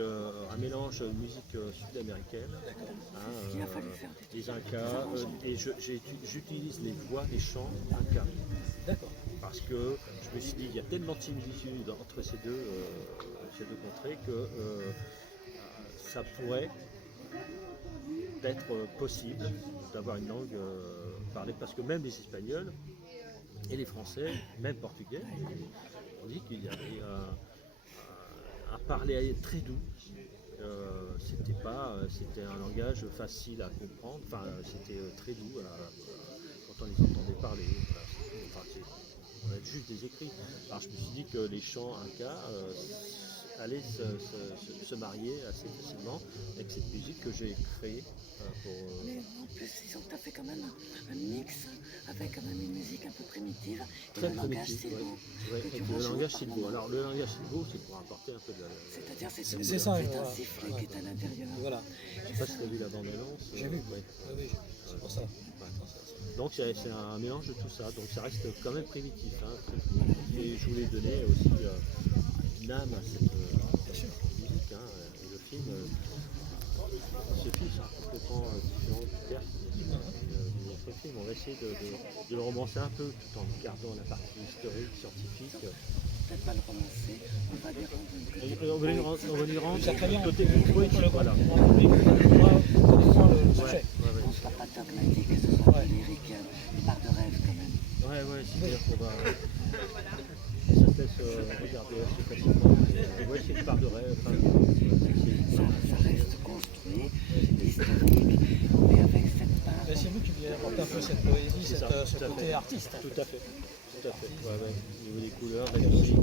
un mélange de musique sud-américaine, C'est ce qu'il a fallu faire. les Incas, et j'utilise les voix des chants Incas. D'accord. Parce que je me suis dit, il y a tellement de similitudes entre ces deux contrées que ça pourrait être possible d'avoir une langue parlée, parce que même les Espagnols et les Français, même Portugais, on dit qu'il y avait un parler très doux. C'était un langage facile à comprendre, enfin c'était très doux quand on les entendait parler. Voilà, on a juste des écrits. Alors je me suis dit que les chants Incas allaient se marier assez facilement avec cette musique que j'ai créée pour. Mais en plus, ils ont fait quand même un mix avec quand même une musique un peu primitive et Très le langage primitif, silbo. ouais, que tu avec le rajoutes langage par silbo. moment. Alors le langage silbo, c'est pour apporter un peu de la. C'est-à-dire, c'est C'est ça, un voilà. sifflet qui est à l'intérieur. Voilà. Je sais pas si tu as vu la bande-annonce. J'ai vu. Ouais. Oui, oui, c'est pour ça. Donc c'est un mélange de tout ça, donc ça reste quand même primitif. Et je voulais donner aussi une âme à cette musique. Et le film, ce film sera complètement différent du terme. notre film, on va essayer de le romancer un peu tout en gardant la partie historique, scientifique. Peut-être pas le romancer, on va lui rendre une côté. Et on va lui rendre C'est très bien. le côté Oui, poétique, voilà. Connais-moi le sujet. Ouais. On ne soit pas dogmatique, que ce soit pas lyrique, une part de rêve quand même. Ouais, c'est-à-dire qu'on va... Ça se laisse regarder assez facilement. Ouais, c'est une part de rêve. Enfin, Ça reste construit, historique, mais avec cette part. Mais c'est vous qui voulez apporter un peu cette poésie, C'est ça, ce tout à côté fait. artiste. Tout à fait. Ouais. Au niveau des couleurs, de la musique.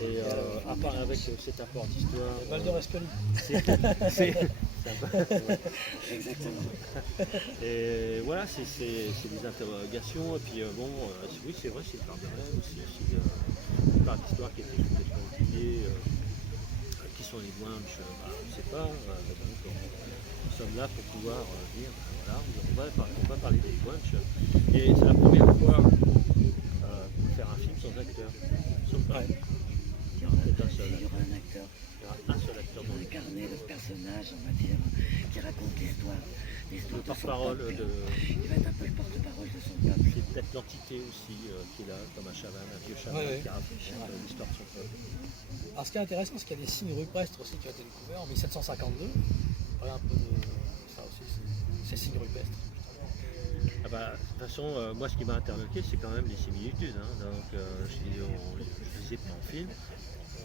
Et à part avec cet apport d'histoire. Val de Respelli. C'est sympa. Ouais. Exactement. Et voilà, c'est des interrogations. Et puis oui, c'est vrai, c'est une part de rêve aussi. Une part d'histoire qui était complètement oubliée. Qui sont les Guanches, on ne sait pas. Donc nous sommes là pour pouvoir dire, voilà, on va parler des Guanches. Et c'est la première fois pour faire un film sans acteur. Sauf un. Il y aura peut-être un seul. Il y aura un acteur Il y aura un seul acteur qui dans va le incarner le personnage, on va dire, qui raconte l'histoire. L'histoire de son porte-parole peuple. de. Il va être un peu le porte-parole de son peuple. C'est peut-être l'entité aussi qu'il a, comme un chaman, un vieux chaman Ouais. qui raconte l'histoire de son peuple. Alors ce qui est intéressant, c'est qu'il y a des signes rupestres aussi qui ont été découverts en 1752. Voilà un peu de ça aussi, ces signes rupestres. Ah bah, de toute façon, moi ce qui m'a interloqué, c'est quand même les similitudes. Hein. Donc je les ai pris en film,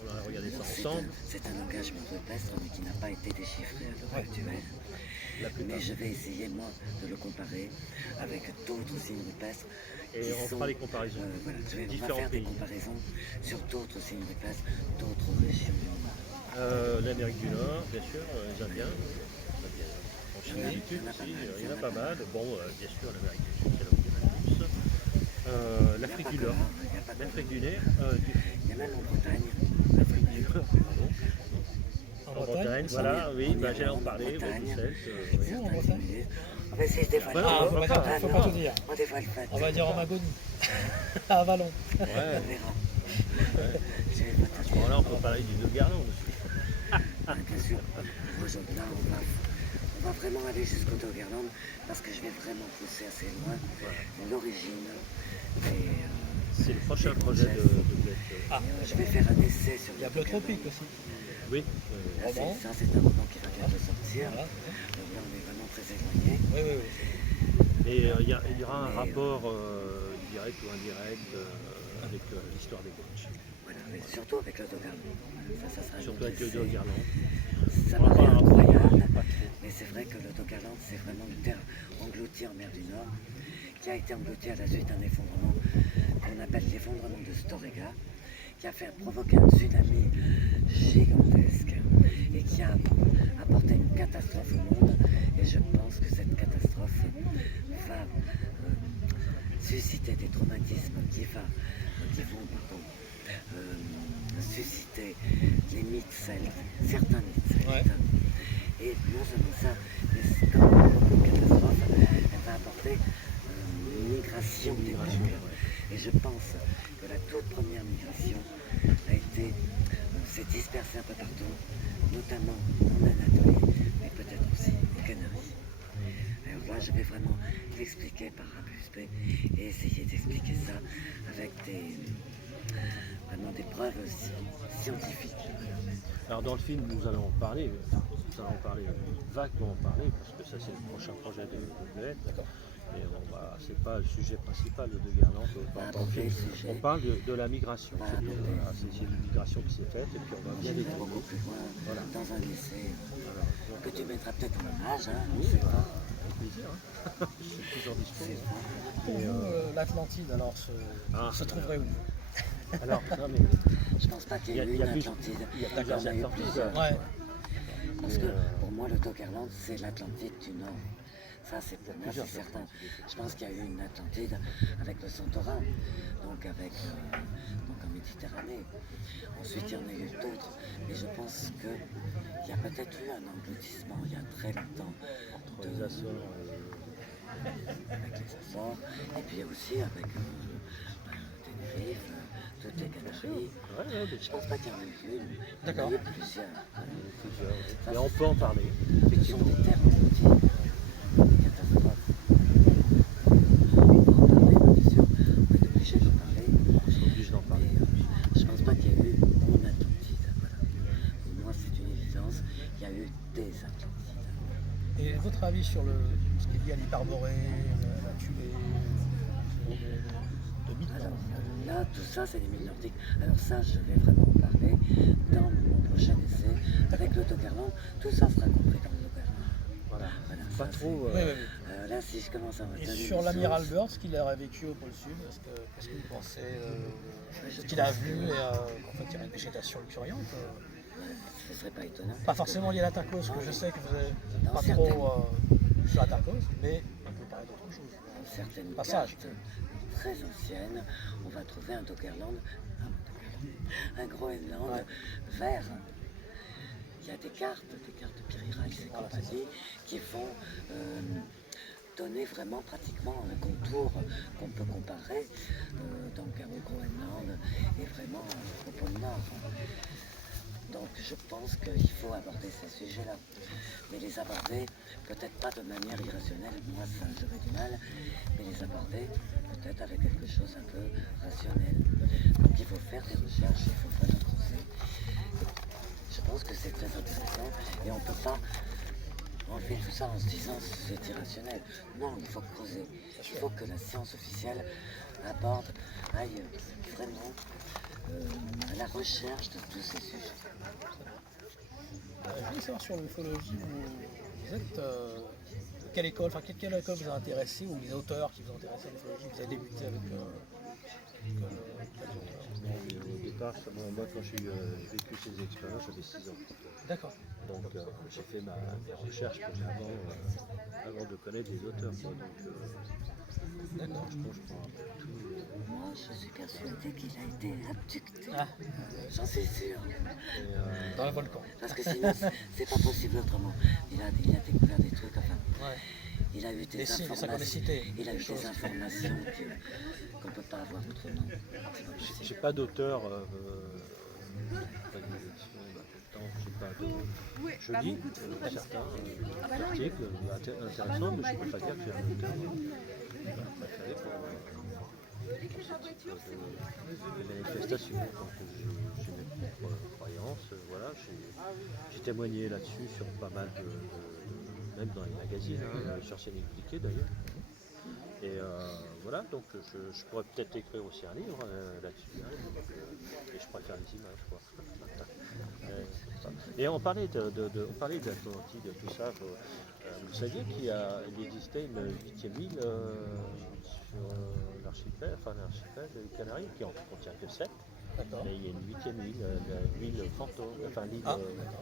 on a regardé ça ensemble. C'est un engagement rupestre, mais qui n'a pas été déchiffré à l'heure actuelle. La plupart. Mais je vais essayer, moi, de le comparer avec d'autres signes rupestres. Et qui on sont, fera les comparaisons. voilà, on va Différents faire des pays. comparaisons sur d'autres signes rupestres, d'autres régions du monde. L'Amérique du Nord, bien sûr, les Indiens. En similitude aussi, il y en a pas mal. Bon, bien sûr, l'Amérique du Sud, c'est là où il y en a le plus. L'Afrique du Nord, l'Afrique du Nord, Il y a même en Bretagne. l'Afrique du Nord, pardon. En Bretagne, ça, voilà, oui, on j'allais en en parler, Bretagne. oui, Celtes, Vous, en Bretagne On va essayer de dévoiler. Voilà, Ah, faut pas, faut pas tout dire. On dévoile pas. On va dire en Magonie. À Avalon. On Ouais. verra. Je vais pas tout dire. Bon, là, on peut parler du De Guerlain aussi. Bien sûr, aujourd'hui, là, on va vraiment aller jusqu'au Doggerland parce que je vais vraiment pousser assez loin l'origine. C'est le prochain projet de Blake. Ah, Je vais faire un essai sur il y a Bleu Tropique aussi. Oui, Là, Roman. ça, c'est un roman qui va bientôt sortir. Voilà. Donc là, on est vraiment très éloigné. Oui. et il y aura un rapport direct ou indirect avec l'histoire des Guanches. Voilà, mais surtout avec le Doggerland. Ça sera un Surtout autre avec le essai. De Guerlain. Ça On va paraît pas- incroyable, pas trop. mais c'est vrai que le Doggerland, c'est vraiment une terre engloutie en mer du Nord, qui a été engloutie à la suite d'un effondrement qu'on appelle l'effondrement de Storegga, qui a provoqué un tsunami gigantesque et qui a apporté une catastrophe au monde. Et je pense que cette catastrophe va susciter des traumatismes qui vont susciter les mythes celtes, certains mythes celtes. Ouais. Et non seulement ça, mais comme catastrophe, elle va apporter une migration des peuples. Et je pense que la toute première migration s'est dispersée un peu partout, notamment en Anatolie, mais peut-être aussi aux Canaries. Alors là, je vais vraiment l'expliquer par A plus B et essayer d'expliquer ça avec vraiment des preuves scientifiques. Alors dans le film, nous allons en parler vaguement en parler, parce que ça c'est le prochain projet de Blake. D'accord. Et c'est pas le sujet principal de Guerlain. On parle de la migration. C'est une migration qui s'est faite et puis on va bien Je vais détailler. beaucoup plus loin dans un essai Voilà. que tu mettras peut-être en image. Hein, Oui, je sais pas. avec plaisir. Hein. Je suis toujours disponible. Pour vous, l'Atlantide, alors, se trouverait où? Alors, non mais Je pense pas qu'il y ait eu une Atlantide. il y a Il y en plusieurs a eu Atlantides. plusieurs. Ouais. Parce que pour moi, le Doggerland, c'est l'Atlantide du Nord. Ça, c'est pour moi, c'est certain. Je pense qu'il y a eu une Atlantide avec le Santorin, donc en Méditerranée. Ensuite, il y en a eu d'autres. Mais je pense qu'il y a peut-être eu un engloutissement il y a très longtemps Entre les Açores. avec les Açores, et puis aussi avec Tenerife, toutes les Canaries. Je pense pas qu'il y en ait eu une. D'accord. Il y en a eu plusieurs. Mais on peut en parler, Ce sont effectivement. des terres englouties, des catastrophes. avis sur ce qui est lié à l'hyperborée, la tuée, de mythes? Alors, là, tout ça, c'est des mythes nordiques. Alors ça, je vais vraiment en parler dans mon prochain essai avec le Doggerland. Tout ça sera compris dans le Doggerland. Voilà. Voilà, Pas ça, trop. Oui, oui, oui. là, si je commence à Et donner sur des l'amiral sources, Byrd, ce qu'il aurait vécu au pôle Sud, qu'est-ce que vous pensez je ce qu'il a pense vu que- et qu'en fait il y a une végétation luxuriante ce serait pas étonnant. pas parce forcément lié à la tacos, que je sais que vous n'êtes Non, pas certaines- trop sur la tacos, mais on peut parler d'autre chose. Dans certaines Passage. cartes très anciennes, on va trouver un Doggerland, un Groenland Ouais. vert. Il y a des cartes Pyrirax et Voilà, compagnie, qui vont donner vraiment pratiquement un contour qu'on peut comparer donc au Groenland et vraiment au pôle Nord. Donc je pense qu'il faut aborder ces sujets-là, mais les aborder peut-être pas de manière irrationnelle, moi ça j'aurais du mal, mais les aborder peut-être avec quelque chose un peu rationnel. Donc il faut faire des recherches, il faut vraiment creuser. Je pense que c'est très intéressant et on ne peut pas enlever tout ça en se disant c'est irrationnel. Non, il faut creuser. Il faut que la science officielle aille vraiment à la recherche de tous ces sujets. Je voulais savoir sur l'ufologie, vous êtes de quelle école, enfin quelle école vous a intéressé, ou les auteurs qui vous ont intéressé à l'ufologie, vous avez débuté avec quels auteurs? Au départ, moi quand j'ai vécu ces expériences, j'avais 6 ans. D'accord. Donc j'ai fait mes recherches avant de connaître les auteurs. Quoi. Donc D'accord. je prends un peu tout. Moi, je suis persuadée qu'il a été abducté. Ah, J'en suis sûre. Et, dans le volcan. Parce que sinon, c'est pas possible autrement. Il a découvert des trucs, enfin, Ouais. il a eu des Des signes, des informations. synchronicités, Il a des eu choses. des informations qu'on ne peut pas avoir autrement. C'est pas possible. j'ai pas d'auteur. Pas de direction, j'ai pas de. Je lis certains articles intéressants, mais je ne peux pas dire que j'ai un auteur préféré pour ce type de manifestation. Donc j'ai mes propres croyances. Voilà, j'ai témoigné là-dessus sur pas mal même dans les magazines, sur Scène Expliquée d'ailleurs. Et voilà, donc je pourrais peut-être écrire aussi un livre là-dessus. Et je préfère les images, quoi. Et on parlait de l'Atlantide et tout ça. Vous saviez qu'il existait une 8e île sur l'archipel des Canaries, qui en contient que 7. D'accord. Mais il y a une 8e île, l'île Fantôme, l'île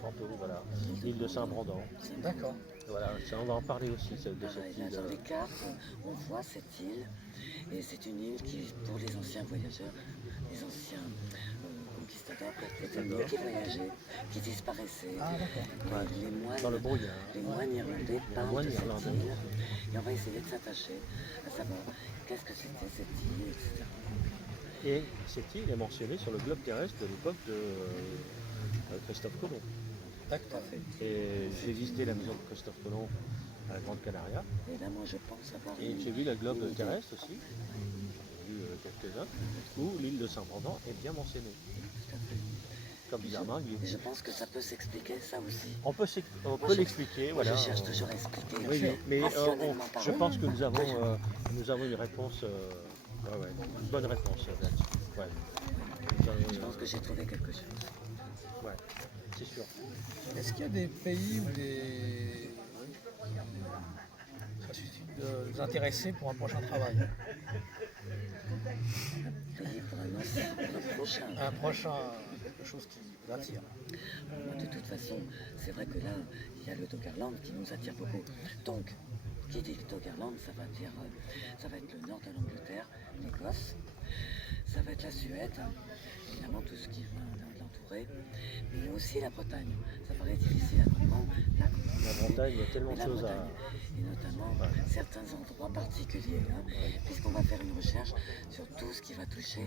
Fantôme, voilà, l'île de Saint-Brandon. D'accord. Voilà, on va en parler aussi de cette Là, île. dans les cartes, on voit cette île, et c'est une île qui, pour les anciens voyageurs, les anciens conquistadors, c'était une île qui voyageait, qui disparaissait. Ah, d'accord. Et les moines, Dans le brouillard. les moines irlandais parlent moines de cette irlandais. île, et on va essayer de s'attacher à savoir qu'est-ce que c'était cette île, etc. Et cette île est mentionnée sur le globe terrestre de l'époque de Christophe Colomb. D'accord. Et j'ai visité la maison de Christophe Colomb à la Grande Canaria. Et là, moi, je pense avoir Et j'ai vu le globe terrestre aussi. J'ai vu quelques-uns où l'île de Saint-Brandon est bien mentionnée. Comme bizarrement, Et je pense que ça peut s'expliquer, ça aussi. on peut l'expliquer. Moi, Voilà. je cherche toujours à expliquer. Oui, mais rationnellement je parlant. pense que nous avons une réponse, une bonne réponse là-dessus. Ouais. Je pense que j'ai trouvé quelque chose. Ouais, c'est sûr. Est-ce qu'il y a des pays où ça suscite de vous intéresser pour un prochain travail? Pays pour un prochain. Un prochain, quelque chose qui vous attire? De toute façon, c'est vrai que là, il y a le Doggerland qui nous attire beaucoup. Donc, qui dit Doggerland, ça va être le nord de l'Angleterre, l'Écosse, ça va être la Suède, évidemment tout ce qui va l'entourer, mais aussi la Bretagne. Ça paraît difficile à comprendre. La Bretagne, il y a tellement Mais de la choses Bretagne, et notamment certains endroits particuliers, puisqu'on va faire une recherche sur tout ce qui va toucher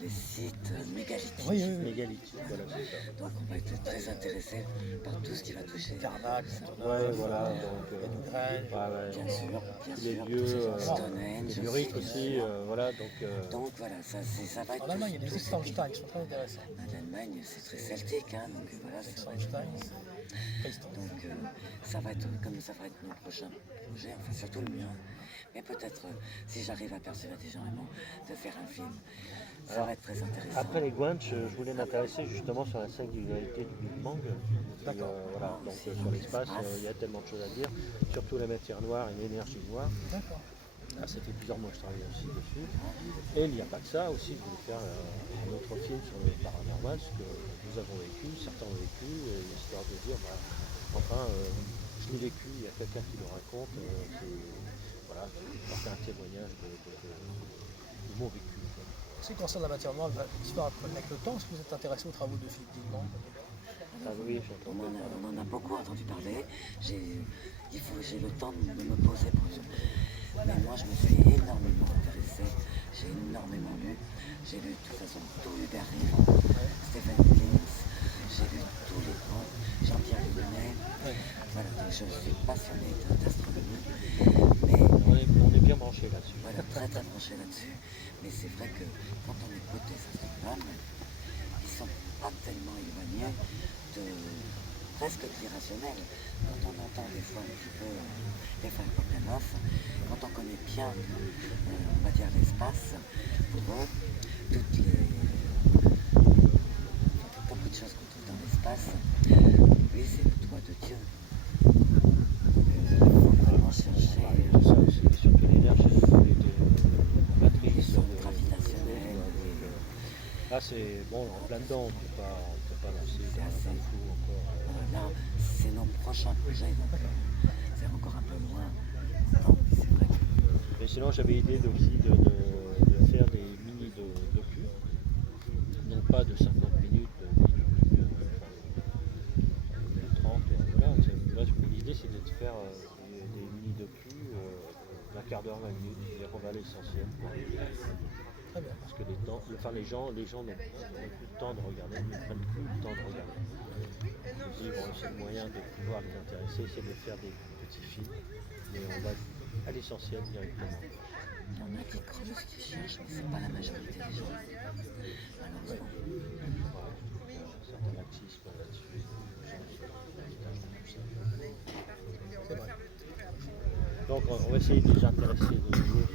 les sites mégalithiques. Oui, oui, oui. mégalithiques. Voilà, c'est ça. Donc on va être très intéressé par tout ce qui va toucher. Karnak, Ouais, voilà. Donc, Bien sûr, les tous lieux, ces gens, Stonehenge Zurich aussi, aussi, voilà. Donc, voilà, ça va être En Allemagne, il y a des tous ces Liechtenstein qui sont très intéressants. En Allemagne, c'est très celtique, donc voilà, ça va être Liechtenstein, Résistance. Donc ça va être comme ça va être mon prochain projet, enfin surtout le mien. Mais peut-être si j'arrive à persuader Jean-Raymond de faire un film, ça Alors, va être très intéressant. Après les Guanches, je voulais m'intéresser justement sur la singularité du Big Bang. D'accord. Voilà, donc sur l'espace, il y a tellement de choses à dire, surtout la matière noire et l'énergie noire. D'accord. Ah, ça fait plusieurs mois que je travaille aussi dessus. Et il n'y a pas que ça aussi, je voulais faire un autre film sur le paranormal, ce que nous avons vécu, certains ont vécu, histoire de dire, enfin, je l'ai vécu, il y a quelqu'un qui le raconte, voilà, porter un témoignage de mon vécu. En ce qui concerne la matière noire, l'histoire avec le temps, est-ce que vous êtes intéressé aux travaux de Philippe Dickman? Ah oui, j'entends. On en a beaucoup entendu parler. J'ai le temps de me poser pour ça. Mais moi, je me suis énormément intéressée. J'ai énormément lu. J'ai lu de toute façon tout Hubert Reeves, Stephen King. J'ai lu tous les grands. Jean-Pierre Dieudonné. Voilà, donc je suis passionnée d'astronomie. Mais On est bien branché là-dessus. voilà, très très branché là-dessus. Mais c'est vrai que quand on écoute les astronomes, ils sont pas tellement éloignés de presque de l'irrationnel. Quand on entend des fois un petit peu les frères Bogdanov, quand on connaît bien, on va dire l'espace, pour eux, beaucoup de choses qu'on trouve dans l'espace, oui, c'est le doigt de Dieu. Il faut vraiment chercher Tout ça, c'est surtout l'énergie, les matrices, les ondes gravitationnelles. là c'est bon, en plein dedans, on ne peut pas lancer C'est dans assez un flou encore. Là, c'est nos prochains projets, donc c'est encore un peu loin. Non, c'est vrai que Mais sinon, j'avais idée aussi de faire des mini-docu, non pas de 50 minutes, de 30, voilà. Là, l'idée c'est de faire des mini-docu d'un quart d'heure, 20 minutes, c'est-à-dire qu'on va à l'essentiel. Très bien. Parce que les gens n'ont plus le temps de regarder, ils ne prennent plus le temps de regarder. Je me dis, bon, c'est le moyen de pouvoir les intéresser, c'est de faire des petits films, mais on va à l'essentiel directement. il y en a qui creusent, qui cherchent, mais c'est pas la majorité des gens, malheureusement. Voilà, un certain laxisme là-dessus. C'est vrai. Donc on va essayer de les intéresser de nouveau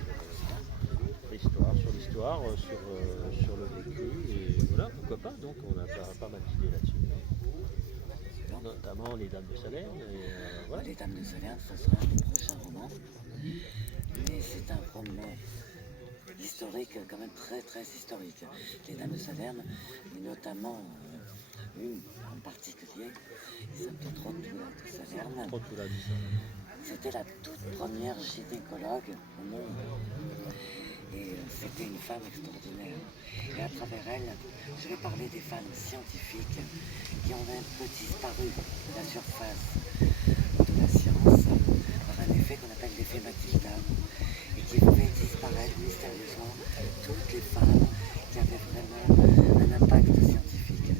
sur l'histoire, sur le vécu, et voilà, pourquoi pas, donc on a pas mal d'idées là-dessus. Notamment les Dames de Salerne, et voilà. Les Dames de Salerne, ce sera un des prochains romans. Mais c'est un roman historique, quand même très très historique. Les Dames de Salerne, et notamment une en particulier, qui s'appelle Trotula de Salerne. Trop de couleurs différentes. C'était la toute première gynécologue au monde. Et c'était une femme extraordinaire. Et à travers elle, je vais parler des femmes scientifiques qui ont un peu disparu de la surface de la science par un effet qu'on appelle l'effet Matilda, et qui fait disparaître mystérieusement toutes les femmes qui avaient vraiment un impact scientifique.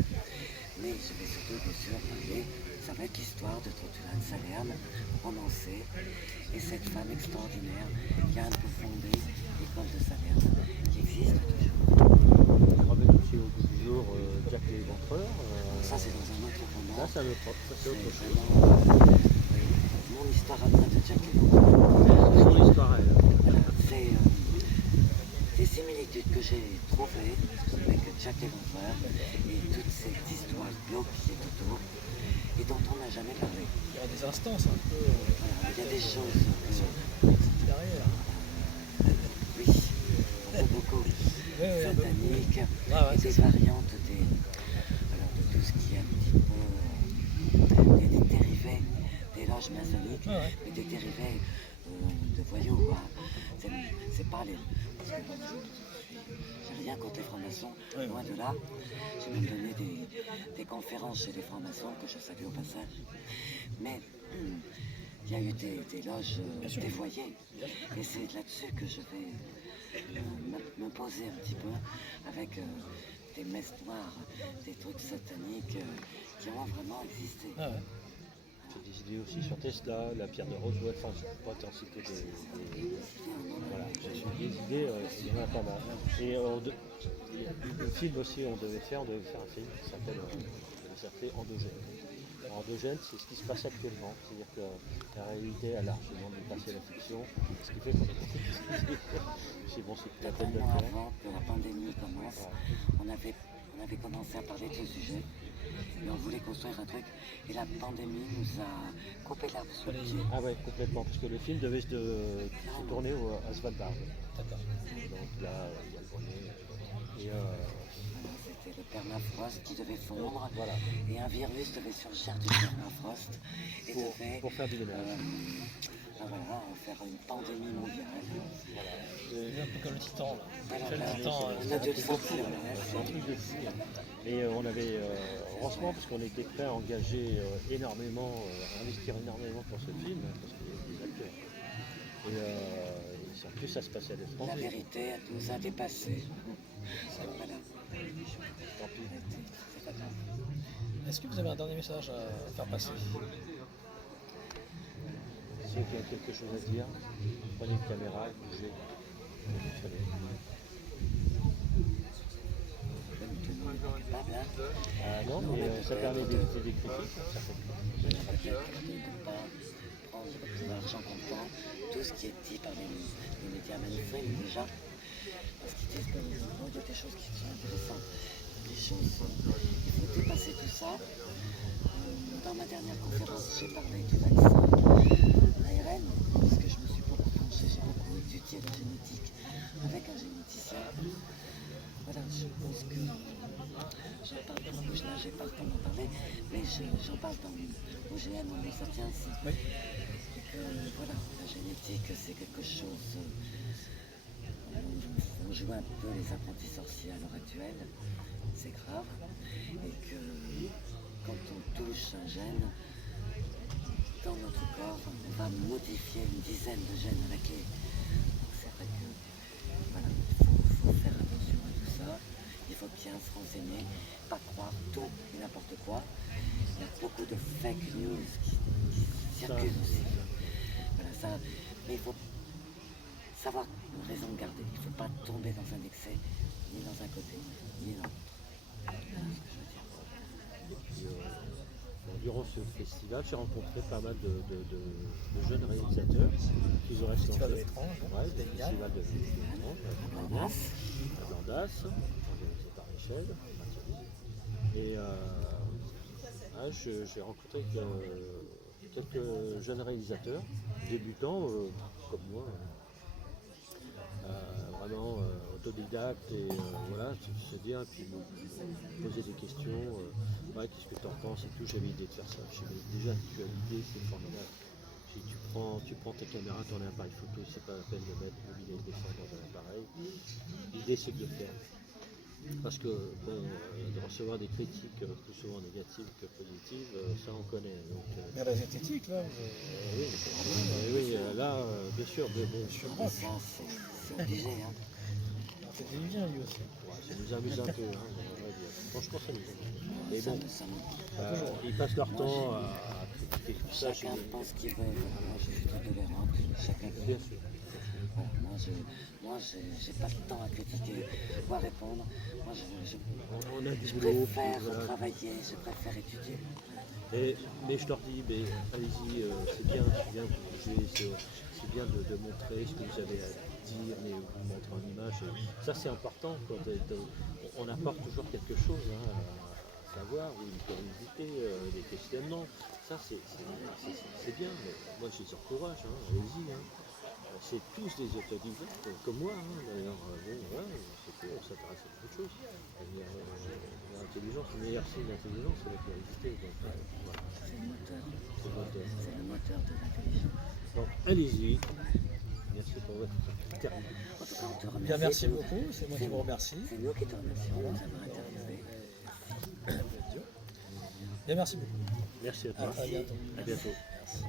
Mais je vais surtout bien sûr parler, ça va être l'histoire de Trotula de Salerne, romancée, et cette femme extraordinaire qui a un peu fondé l'école de Salerne, qui existe toujours. On remet aussi au bout du jour Jack l'Éventreur. Ça c'est dans un autre roman. Là, c'est autre C'est chose. vraiment mon histoire après de Jack l'Éventreur. Son histoire, elle. Voilà, c'est des similitudes que j'ai trouvées avec Jack l'Éventreur et toute cette histoire glauque qui est autour et dont on n'a jamais parlé. Il y a des instances un peu Voilà, il y a des choses derrière. oui, beaucoup sataniques Ah ouais, et des variantes de tout ce qui est un petit peu il y a des dérivés des loges maçonniques, mais des dérivés de voyous. Hein. C'est pas les. Parce que bon, j'ai rien contre les francs-maçons, loin de là. J'ai même donné des conférences chez les francs-maçons que je salue au passage. Mais il y a eu des loges dévoyées. Et c'est là-dessus que je vais me poser un petit peu avec des messes noires, des trucs sataniques qui ont vraiment existé. Ah ouais. J'ai des idées aussi sur Tesla, la pierre de Roswell, enfin je ne peux pas t'en citer voilà, j'ai des idées, il y en a pas mal. Et le film aussi, on devait faire un film qui s'appelle Endogène. En Eugène, c'est ce qui se passe actuellement. C'est-à-dire que la réalité a largement dépassé la fiction, ce qui fait qu'on est beaucoup plus c'est bon, c'est la peine de le Tellement faire. avant que la pandémie commence, on avait commencé à parler de ce sujet et on voulait construire un truc. Et la pandémie nous a coupé l'herbe sous le pied. Ah ouais, complètement, parce que le film devait se tourner à Svalbard. D'accord. Donc là, il y a le premier. Et C'était le permafrost qui devait fondre voilà, et un virus devait surgir du permafrost et devait pour faire du ménage. voilà, faire une pandémie mondiale. C'est un peu comme le Titan, là. Voilà, Le là, Titan, on a dû le sentir. C'est un truc de fou. Et on avait, heureusement, parce qu'on était prêt à engager énormément, à investir énormément pour ce film, parce qu'il y a des acteurs. Et en plus, ça se passait à La l'étranger. vérité elle nous a dépassés. Voilà. Tant pis. C'est pas grave. est-ce que vous avez un dernier message à faire passer? Ceux qui ont quelque chose à dire, prenez une caméra, bougez. Coupable, hein. Ah non, mais ça permet d'éviter des critiques. Ça fait Peut-être de ne pas prendre de l'argent comptant tout ce qui est dit par les médias mainstream déjà. Parce qu'ils disent qu'il y a des choses qui sont intéressantes. Des choses, il faut dépasser tout ça. Dans ma dernière conférence, j'ai parlé du vaccin ARN, parce que je me suis beaucoup penchée, j'ai beaucoup étudié la génétique avec un généticien. Voilà, je pense que j'en parle dans le bouche là, j'ai pas le temps d'en parler, mais j'en parle dans OGM, on ça tient aussi. Oui. Et que voilà, la génétique c'est quelque chose. On joue un peu les apprentis sorciers à l'heure actuelle, c'est grave, et que quand on touche un gène dans notre corps, on va modifier une dizaine de gènes à la clé. Donc c'est vrai que voilà, il faut faire attention à tout ça, il faut bien se renseigner, pas croire tout et n'importe quoi. Il y a beaucoup de fake news qui circulent aussi. Voilà, ça, mais il faut savoir raison de garder. Il ne faut pas tomber dans un excès, ni dans un côté, ni dans l'autre. Voilà ce que je veux dire. Durant ce festival, j'ai rencontré pas mal de jeunes réalisateurs qui auraient Festival de l'étrange, ouais, le Lénial. festival de l'étrange, En masse, à Blandas, organisé par Michel, et j'ai rencontré quelques jeunes réalisateurs, débutants comme moi, vraiment autodidactes, et voilà, c'est bien, puis poser des questions, ouais, qu'est-ce que tu en penses et tout, j'avais l'idée de faire ça. Déjà, tu as l'idée, c'est formidable. Si tu prends ta caméra, ton appareil photo, c'est pas la peine de mettre 2200 dans un appareil. L'idée, c'est de le faire. Parce que bon, de recevoir des critiques plus souvent négatives que positives, ça on connaît. Donc, Mais la zététique, là, oui, là, bien sûr, mais bon, mais ça c'est obligé. Hein. on fait des liens, lui aussi. ouais, ça nous amuse un peu, hein, on va dire. Franchement, ça nous amuse. Mais bon, ils passent leur temps à critiquer tout ça. Chacun pense qu'il veut. Moi je suis très tolérante. Chacun qui Bien sûr. voilà, moi j'ai pas le temps à critiquer ou à répondre. Moi On a du je boulot. préfère Voilà. travailler, je préfère étudier. Mais je leur dis, mais allez-y, c'est bien que vous jouez, c'est bien de montrer ce que vous avez à dire, mais vous montrez en image. Et ça, c'est important. Quoi, on apporte toujours quelque chose hein, à savoir, ou une curiosité, des questionnements. Ça, c'est bien. Mais moi, je les encourage, hein, allez-y. Hein. C'est tous des autodidactes, comme moi. Hein, d'ailleurs, bon, ouais, c'est cool, on s'intéresse à beaucoup de choses. L'intelligence, le meilleur signe d'intelligence, c'est la curiosité. Donc, voilà. C'est le moteur. C'est le moteur. C'est le moteur de l'intelligence. Donc, allez-y. Merci pour votre interview. En tout cas, on te remercie. Bien, merci beaucoup, c'est moi qui vous remercie. C'est nous qui te remercions de nous avoir interviewés. Bien, merci beaucoup. Merci à toi. À très bientôt. À bientôt. Merci.